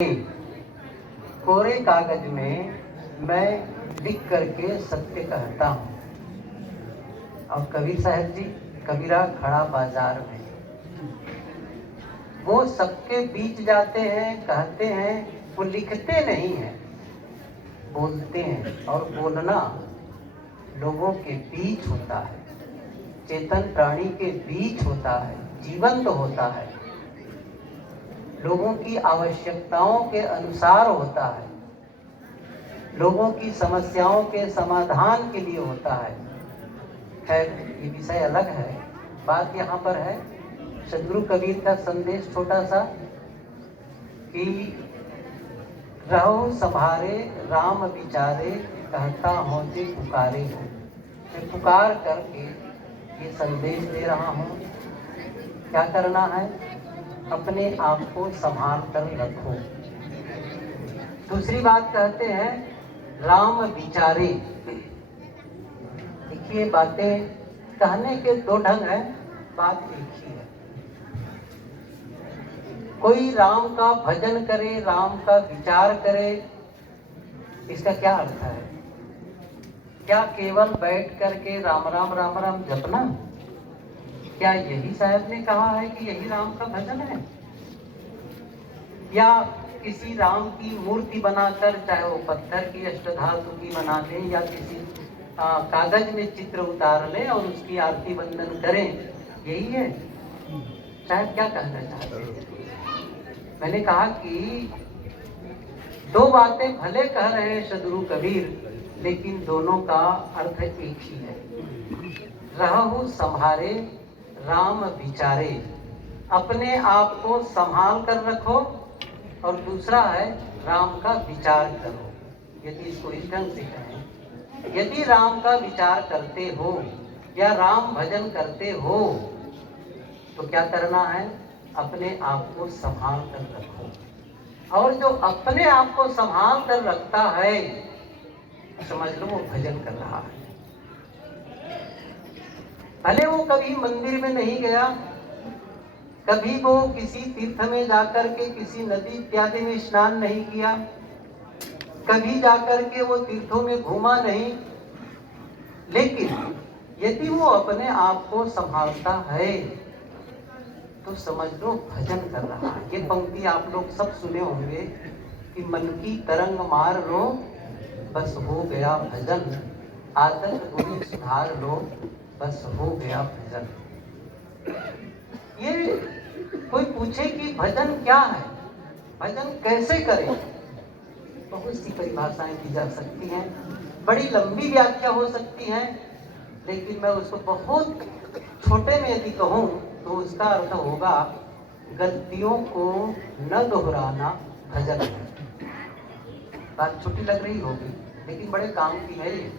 कोरे कागज में मैं लिख करके सत्य कहता हूँ। और कबीर साहब जी, कबीरा खड़ा बाजार में, वो सबके बीच जाते हैं, कहते हैं, वो लिखते नहीं हैं, बोलते हैं। और बोलना लोगों के बीच होता है, चेतन प्राणी के बीच होता है, जीवंत होता है, लोगों की आवश्यकताओं के अनुसार होता है, लोगों की समस्याओं के समाधान के लिए होता है। खैर, ये विषय अलग है। बात यहाँ पर है सदगुरु कबीर का संदेश छोटा सा कि रहो संभारे राम विचारे, कहता हो जे पुकारे हो। मैं पुकार करके ये संदेश दे रहा हूँ। क्या करना है? अपने आप को संभाल कर रखो। दूसरी बात कहते हैं राम विचारे। देखिए, बातें कहने के दो ढंग हैं, बात एक ही है। कोई राम का भजन करे, राम का विचार करे, इसका क्या अर्थ है? क्या केवल बैठ करके राम राम राम राम जपना? क्या यही साहब ने कहा है कि यही राम का भजन है? या किसी राम की मूर्ति बनाकर, चाहे वो पत्थर की अष्टधातु की बना लें या किसी कागज में चित्र उतार लें और उसकी आरती वंदन करें, यही है? साहब क्या कहना चाहते हैं? मैंने कहा कि दो बातें भले कह रहे हैं सदगुरु कबीर, लेकिन दोनों का अर्थ एक ही है। रहु संभारे राम विचारे, अपने आप को संभाल कर रखो। और दूसरा है राम का विचार करो। यदि इसको इस ढंग से कहें, यदि राम का विचार करते हो या राम भजन करते हो तो क्या करना है? अपने आप को संभाल कर रखो। और जो अपने आप को संभाल कर रखता है, समझ लो वो भजन कर रहा है। भले वो कभी मंदिर में नहीं गया, कभी वो किसी तीर्थ में जाकर के किसी नदी इत्यादि में स्नान नहीं किया, कभी जाकर के वो तीर्थों में घूमा नहीं, लेकिन यदि वो अपने आप को संभालता है तो समझ लो भजन कर रहा है। ये पंक्ति आप लोग सब सुने होंगे कि मन की तरंग मार लो, बस हो गया भजन, आदत बुरी सुधार लो, बस हो गया भजन। ये कोई पूछे कि भजन क्या है, भजन कैसे करें, बहुत सी परिभाषाएं दी जा सकती हैं, बड़ी लंबी व्याख्या हो सकती है, लेकिन मैं उसको बहुत छोटे में यदि कहूँ तो उसका अर्थ होगा गलतियों को न दोहराना भजन है। बात छोटी लग रही होगी लेकिन बड़े काम की है ये।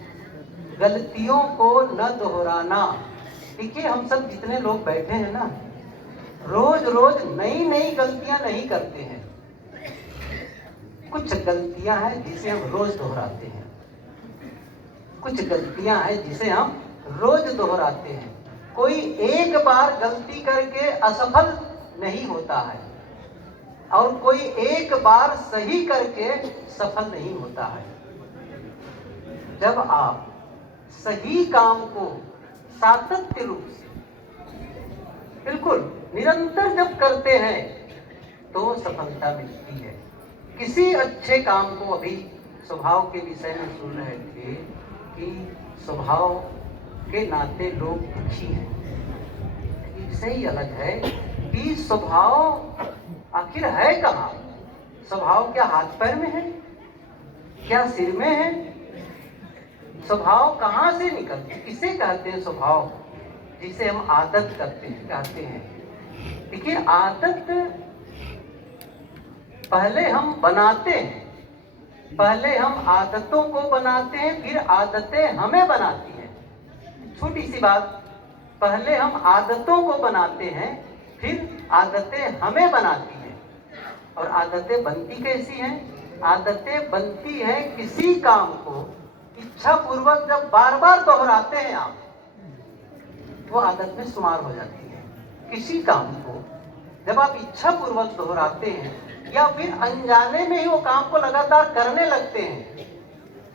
गलतियों को न दोहराना। देखिए, हम सब जितने लोग बैठे हैं ना, रोज रोज नई नई गलतियां नहीं करते हैं। कुछ गलतियां हैं जिसे हम रोज दोहराते हैं, कुछ गलतियां हैं जिसे हम रोज दोहराते हैं। कोई एक बार गलती करके असफल नहीं होता है और कोई एक बार सही करके सफल नहीं होता है। जब आप सही काम को सातत्य रूप से बिल्कुल निरंतर जब करते हैं तो सफलता मिलती है। किसी अच्छे काम को, अभी स्वभाव के विषय में सुन रहे थे कि स्वभाव के नाते लोग दुखी हैं। इससे ही अलग है कि स्वभाव आखिर है कहाँ? स्वभाव क्या हाथ पैर में है? क्या सिर में है? स्वभाव कहाँ से निकलते? किसे कहते हैं स्वभाव? जिसे हम आदत करते हैं, कहते हैं। देखिए, आदत पहले हम बनाते हैं, पहले हम आदतों को बनाते हैं, फिर आदतें हमें बनाती हैं। छोटी सी बात, पहले हम आदतों को बनाते हैं, फिर आदतें हमें बनाती हैं। और आदतें बनती कैसी हैं? आदतें बनती हैं किसी काम को इच्छा पूर्वक जब बार बार दोहराते हैं आप, वो आदत में शुमार हो जाती है। किसी काम को जब आप इच्छा पूर्वक दोहराते हैं या फिर अनजाने में ही वो काम को लगातार करने लगते हैं।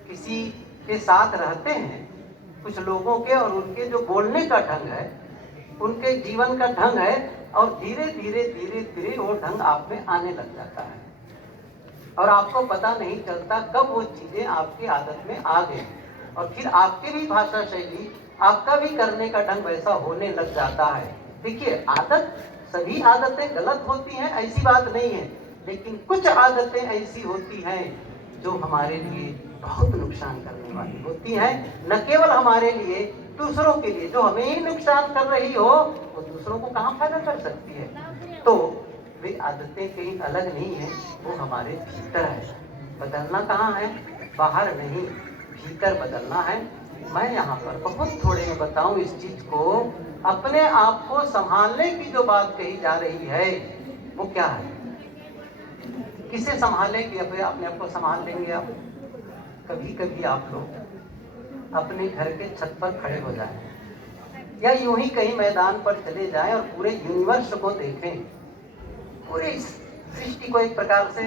किसी के साथ रहते हैं, कुछ लोगों के और उनके जो बोलने का ढंग है, उनके जीवन का ढंग है, और धीरे धीरे धीरे धीरे वो ढंग आप में आने लग जाता है और आपको पता नहीं चलता कब वो चीजें आपकी आदत में आ गई और फिर आपकी भी भाषा शैली, आपका भी करने का ढंग वैसा होने लग जाता है। देखिए, आदत, सभी आदतें गलत होती हैं ऐसी बात नहीं है, लेकिन कुछ आदतें ऐसी होती हैं जो हमारे लिए बहुत नुकसान करने वाली होती हैं। न केवल हमारे लिए, दूसरों के लिए। जो हमें ही नुकसान कर रही हो वो दूसरों को कहाँ फायदा कर सकती है। तो वे आदतें कहीं अलग नहीं है, वो हमारे भीतर है। बदलना कहाँ है? बाहर नहीं, भीतर बदलना है। मैं यहाँ पर बहुत थोड़े में बताऊं इस चीज को। अपने आप को संभालने की जो बात कही जा रही है वो क्या है? किसे संभालेंगे? अपने आप को संभाल लेंगे आप? कभी कभी आप लोग अपने घर के छत पर खड़े हो जाएं या यूं ही कहीं मैदान पर चले जाएं और पूरे यूनिवर्स को देखें, पूरे सृष्टि को एक प्रकार से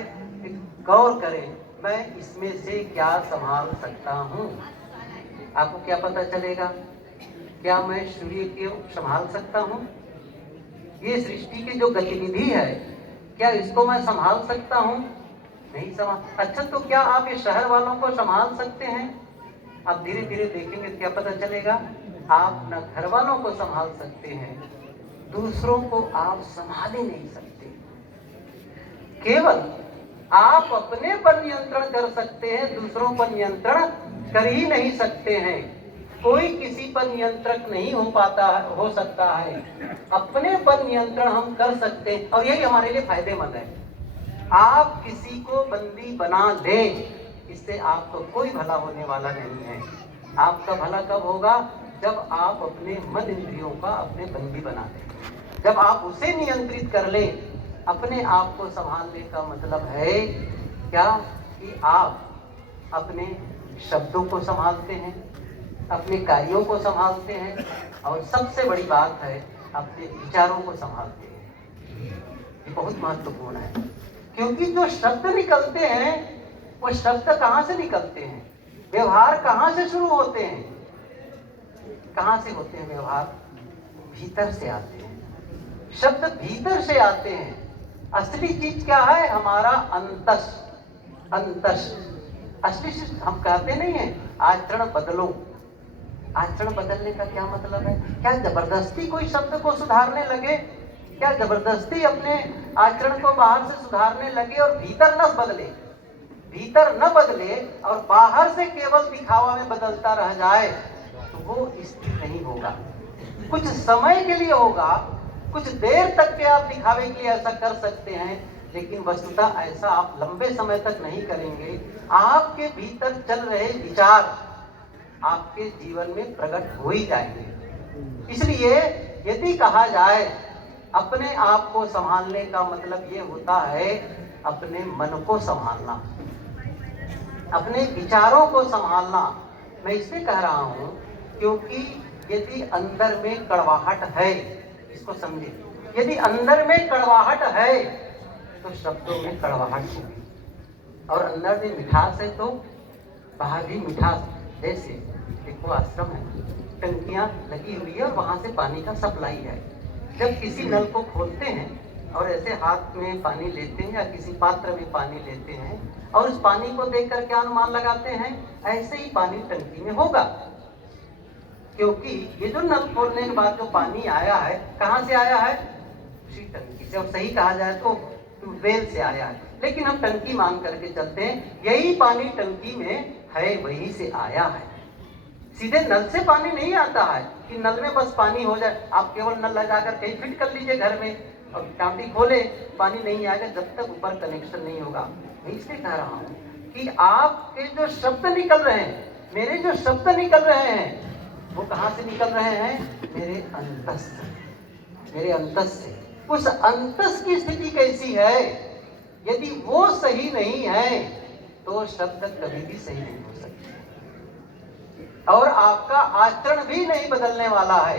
गौर करें, मैं इसमें से क्या संभाल सकता हूँ। आपको क्या पता चलेगा? क्या मैं सूर्य को संभाल सकता हूँ? ये सृष्टि की जो गतिविधि है, क्या इसको मैं संभाल सकता हूँ? नहीं संभाल। अच्छा, तो क्या आप ये शहर वालों को संभाल सकते हैं? आप धीरे धीरे देखेंगे क्या पता चलेगा, आप न घर वालों को संभाल सकते हैं, दूसरों को आप संभाल ही नहीं सकते। केवल आप अपने पर नियंत्रण कर सकते हैं, दूसरों पर नियंत्रण कर ही नहीं सकते हैं। कोई किसी पर नियंत्रक नहीं हो सकता है। अपने पर नियंत्रण हम कर सकते हैं और यही हमारे लिए फायदेमंद है। आप किसी को बंदी बना दें, इससे आपको कोई भला होने वाला नहीं है। आपका भला कब होगा? जब आप अपने मन इंद्रियों का अपने बंदी बना दें, जब आप उसे नियंत्रित कर लें। अपने आप को संभालने का मतलब है क्या? कि आप अपने शब्दों को संभालते हैं, अपने कार्यों को संभालते हैं, और सबसे बड़ी बात है अपने विचारों को संभालते हैं। ये बहुत महत्वपूर्ण है, क्योंकि जो शब्द निकलते हैं वो शब्द कहाँ से निकलते हैं? व्यवहार कहाँ से शुरू होते हैं? कहाँ से होते हैं व्यवहार? भीतर से आते हैं। शब्द भीतर से आते हैं। असली चीज क्या है? हमारा अंतस। असली चीज हम कहते नहीं है आचरण बदलो। आचरण बदलने का क्या मतलब है? क्या जबरदस्ती कोई शब्द को सुधारने लगे? क्या जबरदस्ती अपने आचरण को बाहर से सुधारने लगे और भीतर न बदले? भीतर न बदले और बाहर से केवल दिखावा में बदलता रह जाए तो वो स्थिर नहीं होगा। कुछ समय के लिए होगा, कुछ देर तक के आप दिखावे के लिए ऐसा कर सकते हैं, लेकिन वस्तुतः ऐसा आप लंबे समय तक नहीं करेंगे। आपके भीतर चल रहे विचार आपके जीवन में प्रकट हो ही जाएंगे। इसलिए यदि कहा जाए अपने आप को संभालने का मतलब ये होता है अपने मन को संभालना, अपने विचारों को संभालना। मैं इसलिए कह रहा हूँ क्योंकि यदि अंदर में कड़वाहट है, इसको समझे, यदि अंदर में कड़वाहट है तो शब्दों में कड़वाहट होगी, और अंदर में मिठास है तो बाहर भी मिठास। जैसे देखो, आश्रम है, टंकियां लगी हुई है और वहां से पानी का सप्लाई है। जब किसी नल को खोलते हैं और ऐसे हाथ में पानी लेते हैं या किसी पात्र में पानी लेते हैं और उस पानी को देखकर क्या अनुमान लगाते हैं? ऐसे ही पानी टंकी में होगा, क्योंकि ये जो नल खोलने के बाद जो पानी आया है, कहाँ से आया है? उसी टंकी से, और सही कहा जाए तो ट्यूबवेल से आया है, लेकिन हम टंकी मान करके चलते हैं। यही पानी टंकी में है, वहीं से आया है। सीधे नल से पानी नहीं आता है कि नल में बस पानी हो जाए। आप केवल नल लगाकर कहीं फिट कर लीजिए घर में और टांकी खोले, पानी नहीं आएगा जब तक ऊपर कनेक्शन नहीं होगा। मैं इसलिए कह रहा हूँ कि आपके जो शब्द निकल रहे हैं, मेरे जो शब्द निकल रहे हैं, वो कहाँ से निकल रहे हैं? मेरे अंतस से, मेरे अंतस से। उस अंतस की स्थिति कैसी है? यदि वो सही नहीं है तो शब्द कभी भी सही नहीं हो सकते, और आपका आचरण भी नहीं बदलने वाला है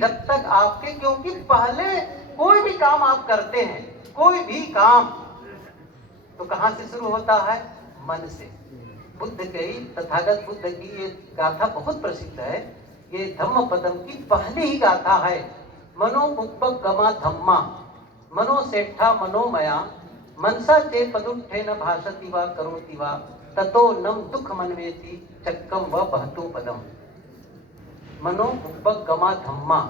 जब तक आपके, क्योंकि पहले कोई भी काम आप करते हैं, कोई भी काम तो कहाँ से शुरू होता है? मन से। बुद्ध की, तथागत बुद्ध की ये गाथा बहुत प्रसिद्ध है। ये धम्मपदम की पहली ही गाथा है। मनो उपगमा धम्मा मनो सेठा मनोमया मनसा चे पदुत्थे न भाषति वा करोति वा ततो नम दुख मनवेति चक्कम व बहतो पदम। मनो उपगमा धम्मा,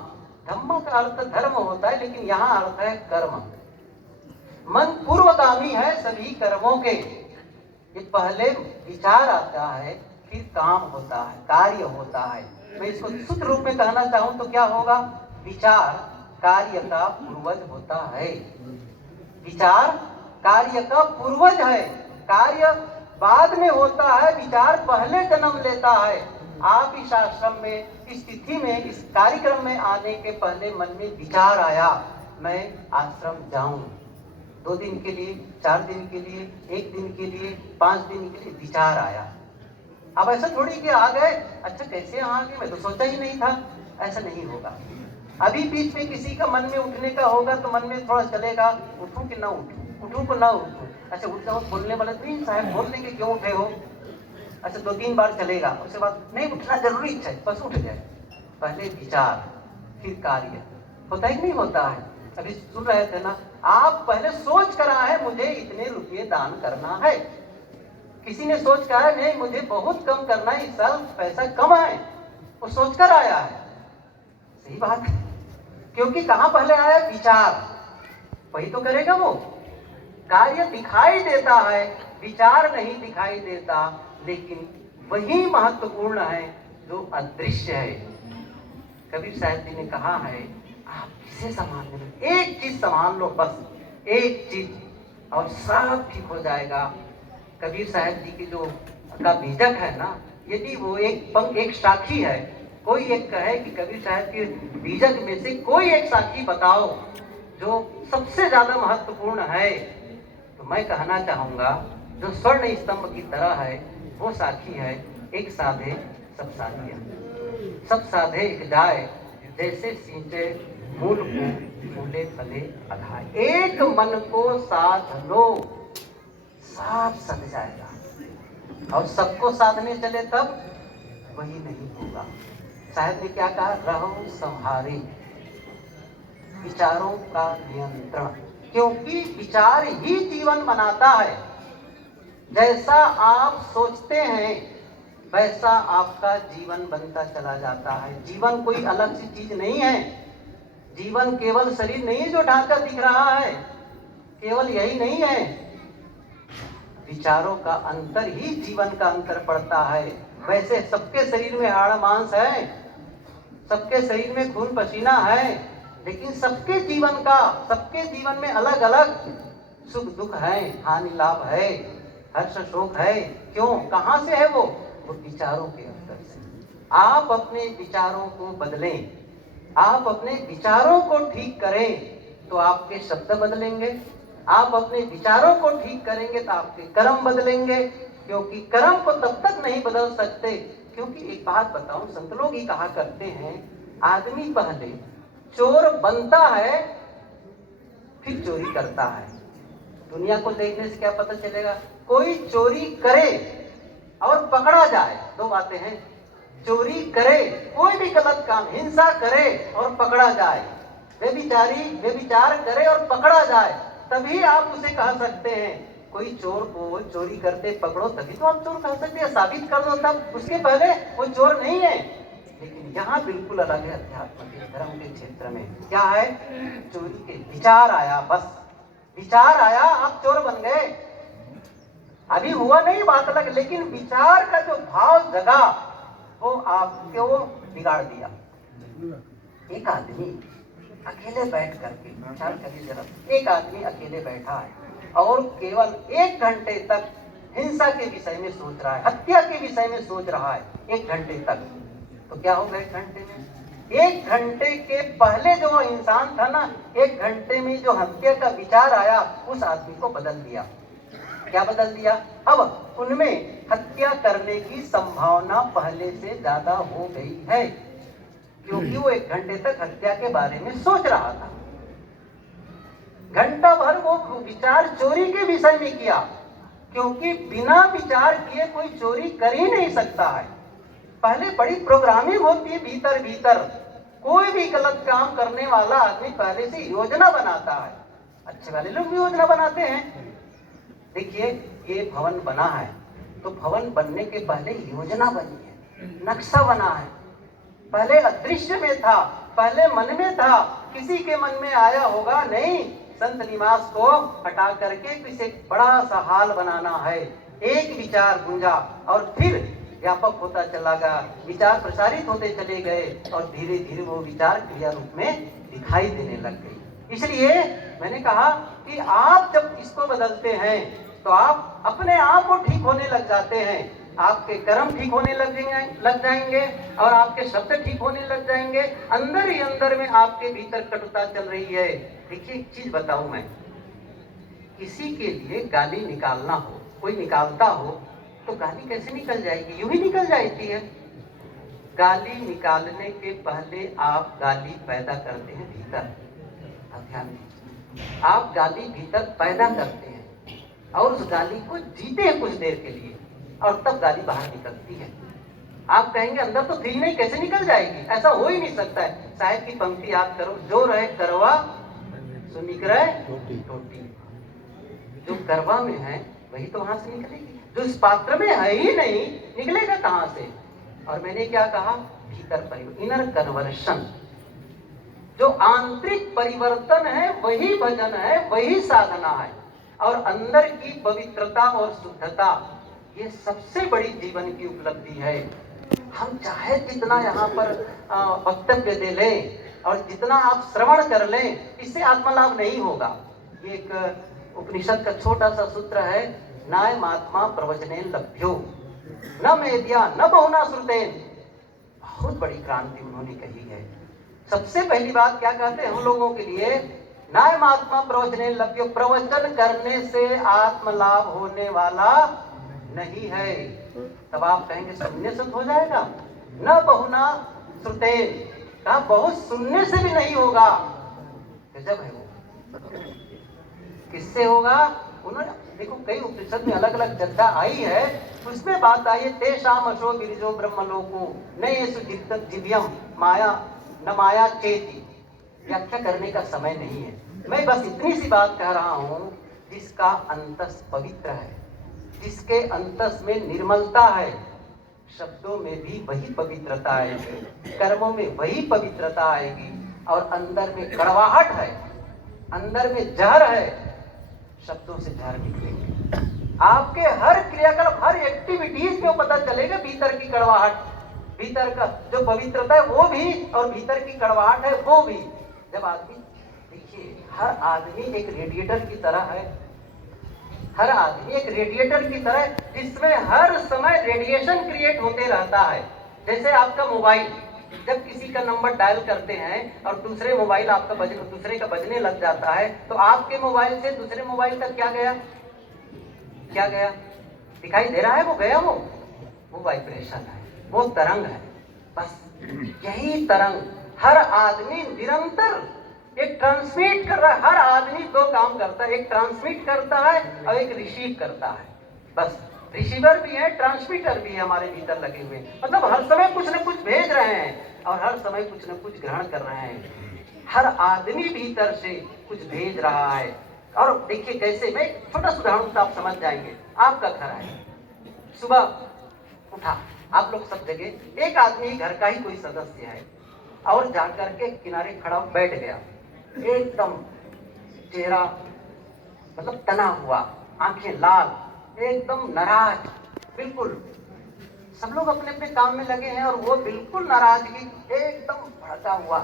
धम्मा का अर्थ धर्म होता है, लेकिन यहाँ अर्थ है कर्म। मन पूर्वगामी है सभी कर्मों के। ये पहले विचार आता है, फिर काम होता है, कार्य होता है। मैं इसको शुद्ध रूप में कहना चाहूं तो क्या होगा? विचार कार्य का पूर्वज होता है। विचार कार्य का पूर्वज है। कार्य बाद में होता है, विचार पहले जन्म लेता है। आप इस आश्रम में, इस तिथि में, इस कार्यक्रम में आने के पहले मन में विचार आया, मैं आश्रम जाऊं। 2 दिन के लिए, 4 दिन के लिए, 1 दिन के लिए, 5 दिन के लिए विचार आया। अब ऐसा थोड़ी कि आ गए, अच्छा कैसे आ गए, मैं तो सोचा ही नहीं था। ऐसा नहीं होगा। अभी बीच में किसी का मन में उठने का होगा तो मन में थोड़ा चलेगा, उठूं कि ना उठूं, उठूं को ना उठूं। अच्छा उठ जाओ, बोलने वाले तो साहब बोल देंगे क्यों उठे हो। अच्छा 2-3 बार चलेगा, उसके बाद नहीं उठना जरूरी है, बस उठ जाए। पहले विचार फिर कार्य होता ही नहीं होता है। अभी सुन रहे थे ना, आप पहले सोच कर आए मुझे इतने रुपये दान करना है। किसी ने सोच कर आया नहीं मुझे बहुत कम करना है, इस साल पैसा कम है, वो सोच कर आया है। सही बात है, क्योंकि कहां पहले आया? विचार, वही तो करेगा वो। कार्य दिखाई देता है, विचार नहीं दिखाई देता, लेकिन वही महत्वपूर्ण है जो अदृश्य है। कबीर साहब जी ने कहा है, आप किसे समान लो, एक चीज समान लो, बस एक चीज, और सब ठीक हो जाएगा। कबीर साहब जी की जो का बीजक है ना, यदि वो एक साक्षी है, कोई एक कहे कि कबीर साहब के बीजक में से कोई एक साक्षी बताओ जो सबसे ज्यादा महत्वपूर्ण है, तो मैं कहना चाहूंगा जो स्वर्ण स्तंभ की तरह है वो साक्षी है, एक साधे सब साधिया, सब साधे एक जाए, जैसे सींचे मूल को फूले फले अघाए। एक मन को साध लो, सब सध जाएगा। और सबको साधने चले तब वही नहीं होगा। साहब ने क्या कहा? रहो संहारे विचारों का नियंत्रण, क्योंकि विचार ही जीवन बनाता है। जैसा आप सोचते हैं वैसा आपका जीवन बनता चला जाता है। जीवन कोई अलग सी चीज नहीं है। जीवन केवल शरीर नहीं है जो ढांचा दिख रहा है, केवल यही नहीं है। विचारों का अंतर ही जीवन का अंतर पड़ता है। वैसे सबके शरीर में हाड़ मांस है, सबके शरीर में खून पसीना है, लेकिन सबके जीवन में अलग अलग सुख दुख है, हानि लाभ है, हर्ष शोक है। क्यों? कहां से है वो विचारों के अंतर से। आप अपने विचारों को बदलें, आप अपने विचारों को ठीक करें तो आपके शब्द बदलेंगे। आप अपने विचारों को ठीक करेंगे तो आपके कर्म बदलेंगे, क्योंकि कर्म को तब तक नहीं बदल सकते। क्योंकि एक बात बताऊं, संत लोग ही कहा करते हैं, आदमी पहले चोर बनता है फिर चोरी करता है। दुनिया को देखने से क्या पता चलेगा? कोई चोरी करे और पकड़ा जाए, 2 बातें हैं। चोरी करे, कोई भी गलत काम, हिंसा करे और पकड़ा जाए, व्यभिचार करे और पकड़ा जाए, तभी आप उसे कह सकते हैं। कोई चोर को चोरी करते पकड़ो तभी तो आप चोर कह सकते हैं, साबित कर दो तब, उसके पहले वो चोर नहीं है। लेकिन यहाँ बिल्कुल अलग है। अध्यात्म के धर्म के क्षेत्र में क्या है? चोरी के विचार आया, बस विचार आया, आप चोर बन गए। अभी हुआ नहीं बात अलग, लेकिन विचार का जो भाव जगा वो आपको बिगाड़ दिया। एक आदमी अकेले बैठ करके विचार करिए जरा, एक आदमी अकेले बैठा है और केवल 1 घंटे तक हिंसा के विषय में सोच रहा है, हत्या के विषय में सोच रहा है 1 घंटे तक। तो क्या होगा 1 घंटे में? 1 घंटे के पहले जो इंसान था ना, 1 घंटे में जो हत्या का विचार आया उस आदमी को बदल दिया। क्या बदल दिया? अब उनमें हत्या करने की संभावना पहले से ज्यादा हो गई है, क्योंकि वो 1 घंटे तक हत्या के बारे में सोच रहा था। घंटा भर वो विचार चोरी के विषय में किया, क्योंकि बिना विचार किए कोई चोरी कर ही नहीं सकता है। पहले बड़ी प्रोग्रामिंग होती है भीतर भीतर। कोई भी गलत काम करने वाला आदमी पहले से योजना बनाता है। अच्छे वाले लोग भी योजना बनाते हैं। देखिए, ये भवन बना है तो भवन बनने के पहले योजना बनी है, नक्शा बना है। पहले अदृश्य में था, पहले मन में था, किसी के मन में आया होगा नहीं, संत निवास को हटा करके किसी बड़ा सा हाल बनाना है। एक विचार गूंजा और फिर व्यापक होता चला गया, विचार प्रसारित होते चले गए और धीरे धीरे वो विचार क्रिया रूप में दिखाई देने लग गई। इसलिए मैंने कहा कि आप जब इसको बदलते हैं तो आप अपने आप को ठीक होने लग जाते हैं। आपके कर्म ठीक होने लग जाएंगे और आपके शब्द ठीक होने लग जाएंगे। अंदर ही अंदर में आपके भीतर कटुता चल रही है। देखिए, एक चीज बताऊं मैं, किसी के लिए गाली निकालना हो, कोई निकालता हो तो गाली कैसे निकल जाएगी? यूं ही निकल जाती है। गाली निकालने के पहले आप गाली पैदा करते हैं भीतर। ध्यान दीजिए, आप गाली भीतर पैदा करते हैं और उस गाली को जीते हैं कुछ देर के लिए और तब गाली बाहर निकलती है। आप कहेंगे अंदर तो थी नहीं, कैसे निकल जाएगी? ऐसा हो ही नहीं सकता है। साहिब की पंक्ति याद करो, जो रहे करवा सो निकले टोटी। जो करवा में है वही तो वहां से निकलेगी, जो इस पात्र में है ही नहीं निकलेगा कहां से? और मैंने क्या कहा, भीतर परिवर्तन, इनर कन्वर्शन। जो आंतरिक परिवर्तन है वही भजन है, वही साधना है। और अंदर की पवित्रता और शुद्धता, ये सबसे बड़ी जीवन की उपलब्धि है। हम चाहे जितना यहाँ पर वक्तव्य दे लें और जितना आप श्रवण कर लें, इससे आत्मलाभ नहीं होगा। ये एक उपनिषद का छोटा सा सूत्र है, नायमात्मा प्रवचनेन लभ्यो न मेद्या न बहुना श्रुतेन। बहुत बड़ी क्रांति उन्होंने कही है। सबसे पहली बात क्या कहते हैं हम लोगों के लिए, नायमात्मा प्रवचनेन लभ्यो, प्रवचन करने से आत्मलाभ होने वाला नहीं है। तब आप कहेंगे सुनने से हो जाएगा? न बहुना श्रुतेन, कहा बहुत सुनने से भी नहीं होगा। गजब है वो। किससे होगा? उन्होंने देखो, कई उपनिषद में अलग अलग चर्चा आई है, उसमें बात आई है, तेषाम अशो गिरिजो ब्रह्मलोको न येषु दिव्यम माया न माया चेति। व्याख्या करने का समय नहीं है। मैं बस इतनी सी बात कह रहा हूं, जिसका अंतस पवित्र है, जिसके अंतस में निर्मलता है, शब्दों में भी वही पवित्रता आएगी, कर्मों में वही पवित्रता आएगी। और अंदर में कड़वाहट है, अंदर में जहर है, शब्दों से जहर निकलेंगे। आपके हर क्रियाकलाप, हर एक्टिविटीज में पता चलेगा भीतर की कड़वाहट, भीतर का जो पवित्रता है वो भी और भीतर की कड़वाहट है वो भी। जब आदमी, देखिए, हर आदमी एक रेडिएटर की तरह है। हर आदमी एक रेडिएटर की तरह, जिसमें हर समय रेडिएशन क्रिएट होते रहता है। जैसे आपका मोबाइल, जब किसी का नंबर डायल करते हैं और दूसरे मोबाइल आपका दूसरे का बजने लग जाता है, तो आपके मोबाइल से दूसरे मोबाइल तक क्या गया? क्या गया? दिखाई दे रहा है? वो गया, वो वाइब्रेशन है, वो तरंग है। बस यही तरंग हर आदमी निरंतर एक ट्रांसमिट कर रहा है। हर आदमी दो काम करता है, एक ट्रांसमिट करता है और एक रिसीव करता है। बस रिसीवर भी है, ट्रांसमीटर भी है हमारे भीतर लगे हुए। मतलब हर समय कुछ न कुछ भेज रहे हैं और हर समय कुछ न कुछ ग्रहण कर रहे हैं। हर आदमी भीतर से कुछ भेज रहा है। और देखिए कैसे, मैं छोटा सा उदाहरण तो आप समझ जाएंगे। आपका घर है, सुबह उठा, आप लोग सब जगह, एक आदमी घर का ही कोई सदस्य है और जाकर के किनारे खड़ा बैठ गया, एकदम चेहरा मतलब तना हुआ, आंखें लाल, एकदम नाराज, बिल्कुल। सब लोग अपने अपने काम में लगे हैं और वो बिल्कुल नाराजगी, एकदम भड़का हुआ।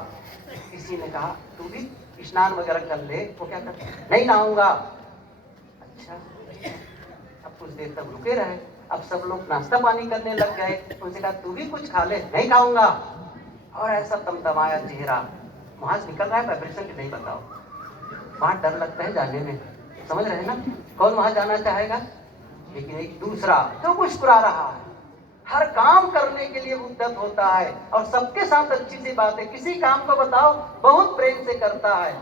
किसी ने कहा तू भी स्नान वगैरह कर ले। वो क्या करता, नहीं नहाऊंगा। अच्छा, अब कुछ देर तक रुके रहे। अब सब लोग नाश्ता पानी करने लग गए। उनसे कहा तू भी कुछ खा ले। नहीं खाऊंगा। और ऐसा तमतमाया चेहरा, वहां से निकल रहा है वाइब्रेशन की, नहीं बताओ। वहां डर लगता है जाने में, समझ रहे हैं ना? कौन वहां जाना चाहेगा? लेकिन एक दूसरा जो मुस्कुरा रहा है, हर काम करने के लिए उद्यत होता है और सबके साथ अच्छी सी बात है। किसी काम को बताओ बहुत प्रेम से करता है,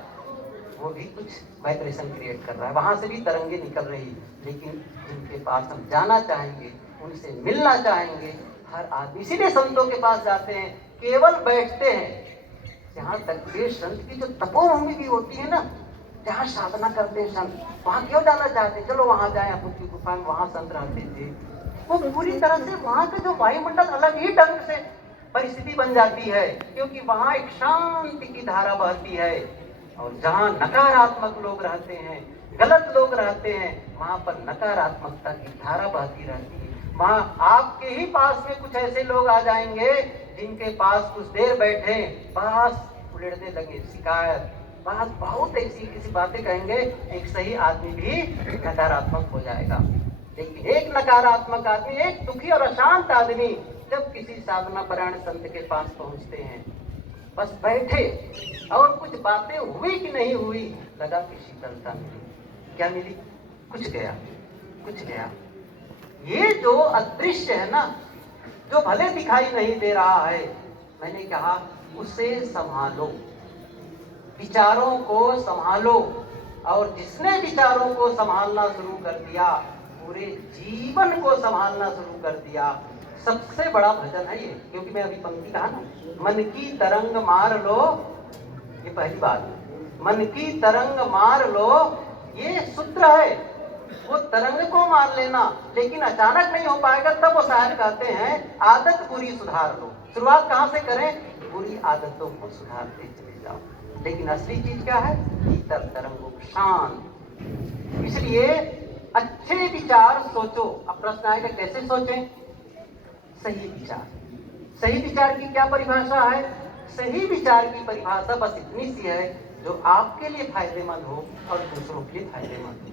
वो भी कुछ वाइब्रेशन क्रिएट कर रहा है, वहाँ से भी तरंगे निकल रही। लेकिन जिनके पास हम जाना चाहेंगे, उनसे मिलना चाहेंगे, हर आदमी इसीलिए संतों के पास जाते हैं, केवल बैठते हैं। यहाँ तक के संत की जो तपोभूमि भी होती है ना, जहाँ साधना करते हैं संत, वहाँ क्यों जाना चाहते हैं? चलो वहाँ जाए, अपन की गुफा में, वहाँ संत रहते थे। वो पूरी तरह से वहाँ का जो वायुमंडल अलग ही ढंग से परिस्थिति बन जाती है, क्योंकि वहाँ एक शांति की धारा बहती है। और जहाँ नकारात्मक लोग रहते हैं, गलत लोग रहते हैं, वहाँ पर नकारात्मकता की धारा बहती रहती है। वहाँ आपके ही पास में कुछ ऐसे लोग आ जाएंगे जिनके पास कुछ देर बैठे बस उलझने लगे, शिकायत, बात बहुत ऐसी किसी बातें कहेंगे, एक सही आदमी भी नकारात्मक हो जाएगा। लेकिन एक नकारात्मक आदमी, एक दुखी और अशांत आदमी जब किसी साधना परायण संत के पास पहुंचते हैं, बस बैठे और कुछ बातें हुई कि नहीं हुई, लगा कि शीतलता मिली। क्या मिली? कुछ गया, कुछ गया। ये जो अदृश्य है ना, जो भले दिखाई नहीं दे रहा है, मैंने कहा उसे संभालो, विचारों को संभालो। और जिसने विचारों को संभालना शुरू कर दिया, पूरे जीवन को संभालना शुरू कर दिया। सबसे बड़ा भजन है ये, क्योंकि मैं अभी पंक्ति कहा ना, मन की तरंग मार लो, ये पहली बात, मन की तरंग मार लो, ये सूत्र है। वो तरंग को मार लेना, लेकिन अचानक नहीं हो पाएगा। तब वो शायर कहते हैं आदत बुरी सुधार लो। शुरुआत कहाँ से करें? बुरी आदतों को सुधारते चले जाओ। लेकिन असली चीज क्या है? भीतर तरंगों शांत। इसलिए अच्छे विचार सोचो। अब प्रश्न आएगा कैसे सोचें? सही विचार। सही विचार की क्या परिभाषा है? सही विचार की परिभाषा बस इतनी सी है, जो आपके लिए फायदेमंद हो और दूसरों के लिए फायदेमंद हो।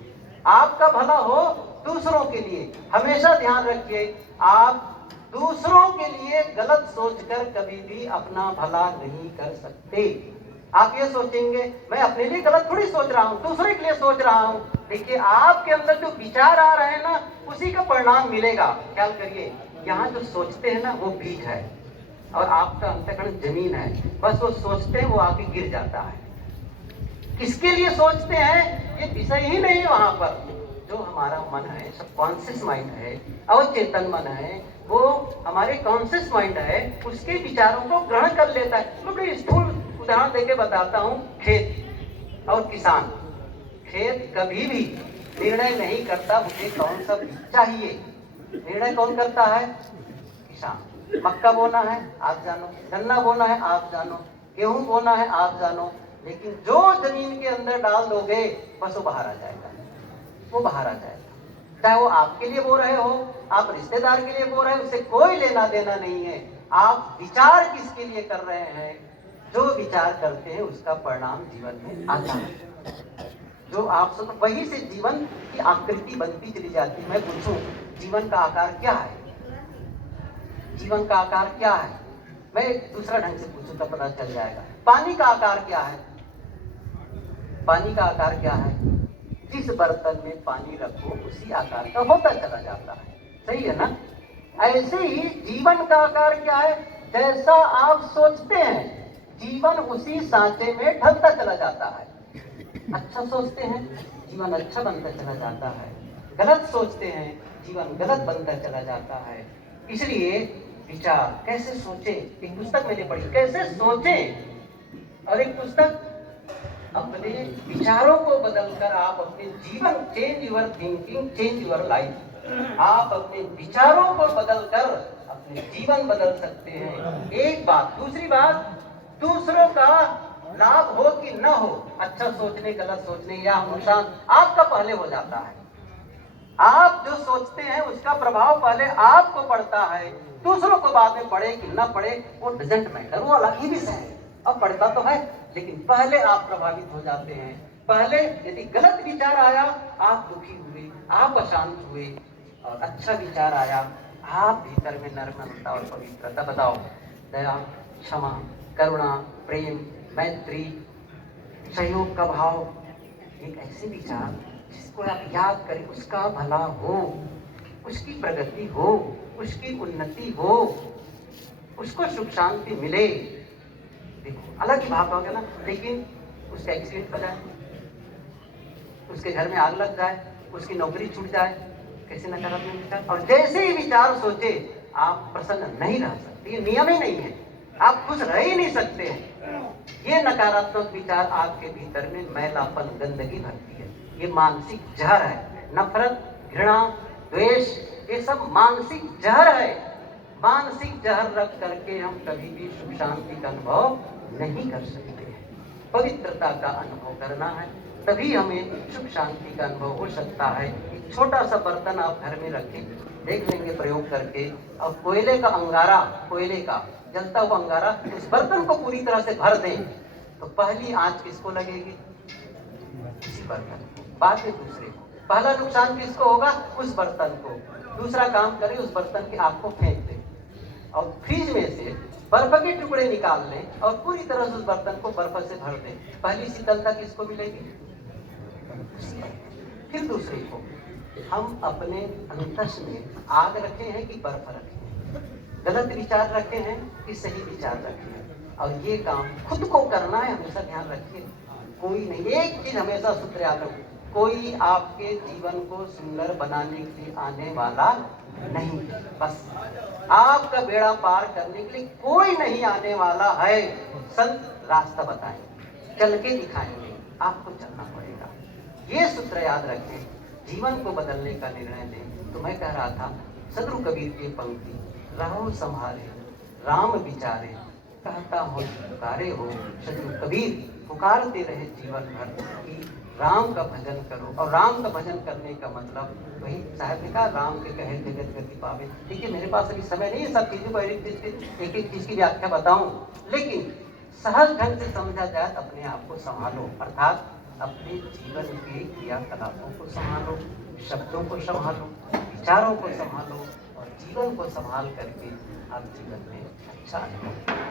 आपका भला हो दूसरों के लिए। हमेशा ध्यान रखिए, आप दूसरों के लिए गलत सोचकर कभी भी अपना भला नहीं कर सकते। आप ये सोचेंगे मैं अपने लिए गलत थोड़ी सोच रहा हूँ, दूसरे के लिए सोच रहा हूँ। देखिए आपके अंदर जो विचार आ रहे हैं ना, उसी का परिणाम मिलेगा। ख्याल करिए, यहाँ जो सोचते हैं ना, वो बीज है और आपका अंतःकरण जमीन है। बस वो सोचते हैं, वो आके गिर जाता है। किसके लिए सोचते हैं ये विषय ही नहीं है। वहां पर जो हमारा मन है, सब कॉन्शियस माइंड है, अवचेतन मन है, वो हमारे कॉन्शियस माइंड है, उसके विचारों को ग्रहण कर लेता है। मैं बड़ी स्थूल उदाहरण देके बताता हूँ। खेत और किसान, खेत कभी भी निर्णय नहीं करता मुझे कौन सा बीज चाहिए। निर्णय कौन करता है? किसान। मक्का बोना है आप जानो, गन्ना बोना है आप जानो, गेहूं बोना है आप जानो, लेकिन जो जमीन के अंदर डाल दोगे बस वो बाहर आ जाएगा, वो बाहर आ जाएगा। चाहे वो आपके लिए बो रहे हो, आप रिश्तेदार के लिए बो रहे हो, उससे कोई लेना देना नहीं है। आप विचार किसके लिए कर रहे हैं? जो विचार करते हैं उसका परिणाम जीवन में आता है। जो आप सब, वही से जीवन की आकृति बनती चली जाती है। मैं पूछूं जीवन का आकार क्या है? जीवन का आकार क्या है? मैं एक दूसरा ढंग से पूछूं तो पता चल जाएगा। पानी का आकार क्या है? पानी का आकार क्या है? जिस बर्तन में पानी रखो उसी आकार का होता चला जाता है। सही है ना? ऐसे ही जीवन का आकार क्या है? जैसा आप सोचते हैं जीवन उसी सांचे में ढलता चला जाता है। अच्छा सोचते हैं जीवन अच्छा बनता चला जाता है, गलत सोचते हैं जीवन गलत बनता चला जाता है। इसलिए विचार कैसे सोचे, एक पुस्तक मैंने पढ़ी, कैसे सोचे, और एक पुस्तक अपने विचारों को बदलकर आप अपने जीवन, change your thinking change your life. आप अपने विचारों को बदलकर अपने जीवन बदल सकते हैं। एक बात। दूसरी बात, दूसरों का लाभ हो कि न हो, अच्छा सोचने गलत सोचने या नुकसान आपका पहले हो जाता है। आप जो सोचते हैं उसका प्रभाव पहले आपको पड़ता है, दूसरों को बाद में पड़े कि न पड़े वो डजंट मैटर, वो अलग ही विषय है। अब पड़ता तो है, लेकिन पहले आप प्रभावित हो जाते हैं। पहले यदि गलत विचार आया आप दुखी हुए, आप अशांत हुए, और अच्छा विचार आया आप भीतर में नर्मता और पवित्रता। बताओ, दया, क्षमा, करुणा, प्रेम, मैत्री, सहयोग का भाव, एक ऐसे विचार जिसको आप याद करें, उसका भला हो, उसकी प्रगति हो, उसकी उन्नति हो, उसको सुख शांति मिले। देखो अलग ही भाव होगा ना, लेकिन उसका एक्सीडेंट हो जाए, उसके घर में आग लग जाए, उसकी नौकरी छूट जाए, कैसे नकारात्मक विचार। और जैसे ही विचार सोचे आप प्रसन्न नहीं रह सकते, ये नियम ही नहीं है, आप खुश रह ही नहीं सकते हैं। ये नकारात्मक विचार आपके भीतर में मैलापन, गंदगी भरती है। ये मानसिक जहर है। नफरत, घृणा, द्वेष, ये सब मानसिक जहर है। मानसिक जहर रख करके हम कभी भी सुख शांति का अनुभव नहीं कर सकते हैं। पवित्रता का अनुभव करना है, तभी हमें सुख शांति का अनुभव हो सकता है। एक छोटा सा बर्तन आप घर में रखें, देख लेंगे प्रयोग करके, और कोयले का अंगारा, कोयले का जलता हुआ अंगारा उस बर्तन को पूरी तरह से भर दें, तो पहली आंच किसको लगेगी? उसी बर्तन को, बाद में दूसरे को। पहला नुकसान किसको होगा? उस बर्तन को। दूसरा काम करें, उस बर्तन की आग को फेंक दें और फ्रिज में से बर्फ के टुकड़े निकाल लें और पूरी तरह से उस बर्तन को बर्फ से भर दें। पहली शीतलता किसको मिलेगी? फिर दूसरे को। हम अपने अंतस में आग रखे हैं कि बर्फ रखे हैं, गलत विचार रखे हैं कि सही विचार रखे हैं, और ये काम खुद को करना है। हमेशा ध्यान रखिए, कोई नहीं, एक चीज हमेशा सूत्र याद रखो, कोई आपके जीवन को सुंदर बनाने के लिए आने वाला नहीं। बस आपका बेड़ा पार करने के लिए कोई नहीं आने वाला है। संत रास्ता बताएंगे, चल के दिखाएंगे, आपको चलना पड़ेगा। ये सूत्र याद रखें, जीवन को बदलने का निर्णय लें। तो मैं कह रहा था, सदगुरु कबीर की पंक्ति, रहो संभाले राम विचारे, कहता हो पुकारे हो। सदगुरु कबीर पुकारते रहे जीवन भर कि राम का भजन करो, और राम का भजन करने का मतलब वही साहब ने कहा, राम के कहे जगत गति पावे। देखिए मेरे पास अभी समय नहीं है सब चीजों को एक एक चीज की व्याख्या बताऊं, लेकिन सहज ढंग से समझा जाए, अपने आप को संभालो, अर्थात अपने जीवन के क्रियाकलापों को संभालो, शब्दों को संभालो, विचारों को संभालो, और जीवन को संभाल करके आप जीवन में अच्छा अनुभव